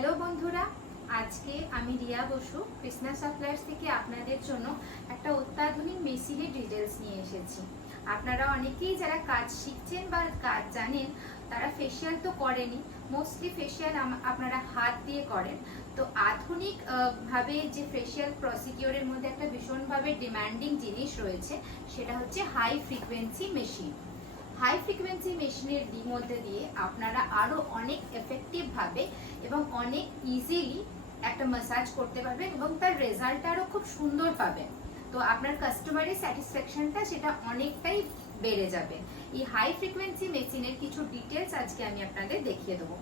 Hello বন্ধুরা, আজকে আমি রিয়া বসু কৃষ্ণা সাপ্লায়ার্স থেকে আপনাদের জন্য একটা অত্যাধুনিক মেশিনের ডিটেলস নিয়ে এসেছি। আপনারা অনেকেই যারা কাজ শিখছেন বা কাজ জানেন তারা ফেসিয়াল তো করেনি, মোস্টলি ফেসিয়াল আপনারা হাত দিয়ে করেন। তো আধুনিক ভাবে যে ফেসিয়াল প্রসিডিওরের মধ্যে একটা ভীষণভাবে ডিমান্ডিং জিনিস রয়েছে, সেটা হচ্ছে high frequency machine. High frequency মেশিনের মধ্যে দিয়ে আপনারা আরো অনেক এফেক্টিভ ভাবে এবং অনেক ইজিলি একটা ম্যাসাজ করতে পারবেন এবং তার রেজাল্ট আরো খুব সুন্দর পাবেন। তো আপনার কাস্টমারের স্যাটিসফ্যাকশনটা সেটা অনেকটাই বেড়ে যাবে। এই হাই ফ্রিকোয়েন্সি মেশিনের কিছু ডিটেলস আজকে আমি আপনাদের দেখিয়ে দেবো।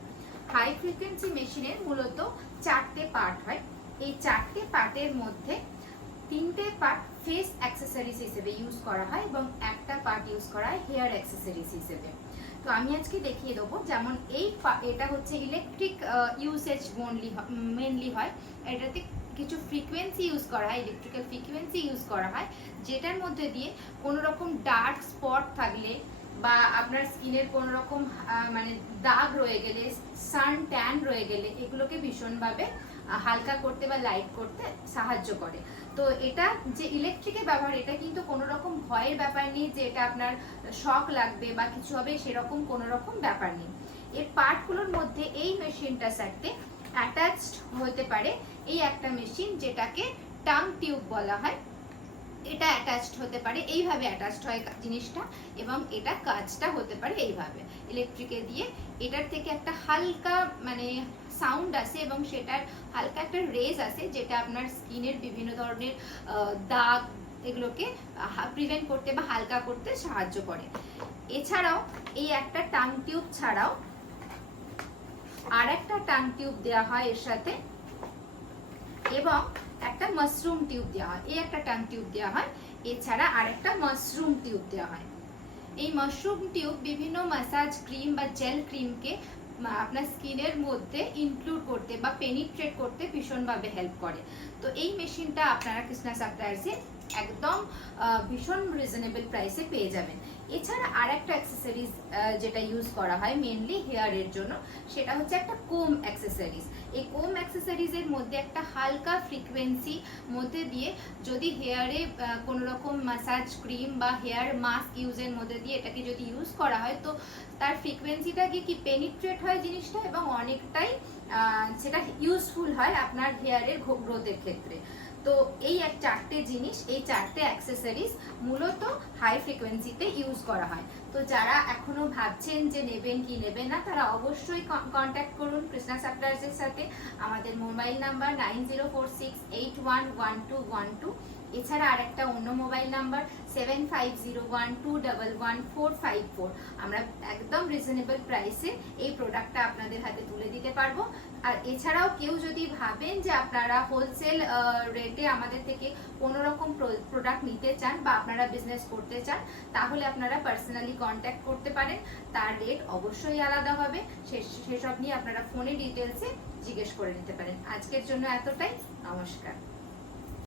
হাই ফ্রিকোয়েন্সি মেশিনের মূলত 4টে পার্ট হয়। এই 4টে পার্টের মধ্যে 3টে পার্ট ফেস অ্যাক্সেসরিজ হিসেবে ইউজ করা হয় এবং একটা পার্ট ইউজ করা হয় হেয়ার অ্যাক্সেসরিজ হিসেবে। তো আমি আজকে দেখিয়ে দেবো, যেমন এটা হচ্ছে ইলেকট্রিক ইউসেজ মেনলি হয়। এটাতে কিছু ফ্রিকোয়েন্সি ইউজ করা হয়, ইলেকট্রিক্যাল ফ্রিকোয়েন্সি ইউজ করা হয়, যেটার মধ্যে দিয়ে কোনো রকম ডার্ক স্পট থাকলে বা আপনার স্কিনের কোনো রকম মানে দাগ রয়ে গেলে, সান ট্যান রয়ে গেলে এগুলোকে ভীষণভাবে হালকা করতে বা লাইট করতে সাহায্য করে। তো এটা যে ইলেকট্রিকের ব্যবহার, এটা কিন্তু কোনো রকম ভয়ের ব্যাপার নেই যে এটা আপনার শক লাগবে বা কিছু হবে, সেরকম কোনো রকম ব্যাপার নেই। এর পার্টগুলোর মধ্যে এই মেশিনটার সাথে অ্যাটাচড হতে পারে এই একটা মেশিন, যেটাকে টাং টিউব বলা হয়। এটা অ্যাটাচড হতে পারে, এইভাবে অ্যাটাচড হয় জিনিসটা, এবং এটা কাজটা হতে পারে এইভাবে ইলেকট্রিকে দিয়ে। এটার থেকে একটা হালকা মানে সাউন্ড আসে এবং সেটার হালকা একটা রেজ আসে, যেটা আপনার স্কিনের বিভিন্ন ধরনের দাগ এগুলোকে প্রিভেন্ট করতে বা হালকা করতে সাহায্য করে। এছাড়াও এই একটা টাং টিউব ছাড়াও আর একটা টাং টিউব দেওয়া হয় এর সাথে, এবং একটা মাশরুম টিউব দেওয়া হয়। এই একটা টাং টিউব দেওয়া হয়, এছাড়া আর একটা মাশরুম টিউব দেওয়া হয়। এই মাশরুম টিউব বিভিন্ন ম্যাসাজ ক্রিম বা জেল ক্রিমকে আপনার স্কিনের মধ্যে ইনক্লুড করতে বা পেনিট্রেট করতে ভীষণভাবে হেল্প করে। তো এই মেশিনটা আপনারা কৃষ্ণা সাপ্লায়ার্সে একদম ভীষণ রিজনেবল প্রাইসে পেয়ে যাবেন। এছাড়া আর একটা অ্যাক্সেসরিজ যেটা ইউজ করা হয় মেনলি হেয়ারের জন্য, সেটা হচ্ছে একটা কোম অ্যাক্সেসরিজ। এই কোম অ্যাক্সেসরিজের মধ্যে একটা হালকা ফ্রিকোয়েন্সি মধ্যে দিয়ে যদি হেয়ারে কোনো রকম ম্যাসাজ ক্রিম বা হেয়ার মাস্ক ইউজের মধ্যে দিয়ে এটাকে যদি ইউজ করা হয়, তো তার ফ্রিকোয়েন্সিটা গিয়ে কি পেনিট্রেট হয় জিনিসটা, এবং অনেকটাই সেটা ইউজফুল হয় আপনার হেয়ারের গ্রোথের ক্ষেত্রে। তো এই 4টে জিনিস, এই 4টে অ্যাক্সেসরিজ মূলত হাই ফ্রিকোয়েন্সিতে ইউজ করা হয়। তো যারা এখনো ভাবছেন যে নেবেন কি নেবেন না, তারা অবশ্যই কন্ট্যাক্ট করুন কৃষ্ণা সাপ্লায়ার্সের সাথে। আমাদের মোবাইল নাম্বার 9046811212। এছাড়া আর একটা অন্য মোবাইল নাম্বার 7501211454। আমরা একদম রিজনেবল প্রাইসে এই প্রোডাক্টটা আপনাদের হাতে তুলে দিতে পারবো। আর এছাড়াও কেউ যদি ভাবেন যে আপনারা হোলসেল রেটে আমাদের থেকে কোনো রকম প্রোডাক্ট নিতে চান বা আপনারা বিজনেস করতে চান, তাহলে আপনারা পার্সোনালি কন্ট্যাক্ট করতে পারেন। তার রেট অবশ্যই আলাদা হবে, সেসব নিয়ে আপনারা ফোনে ডিটেলসে জিজ্ঞেস করে নিতে পারেন। আজকের জন্য এতটাই, নমস্কার।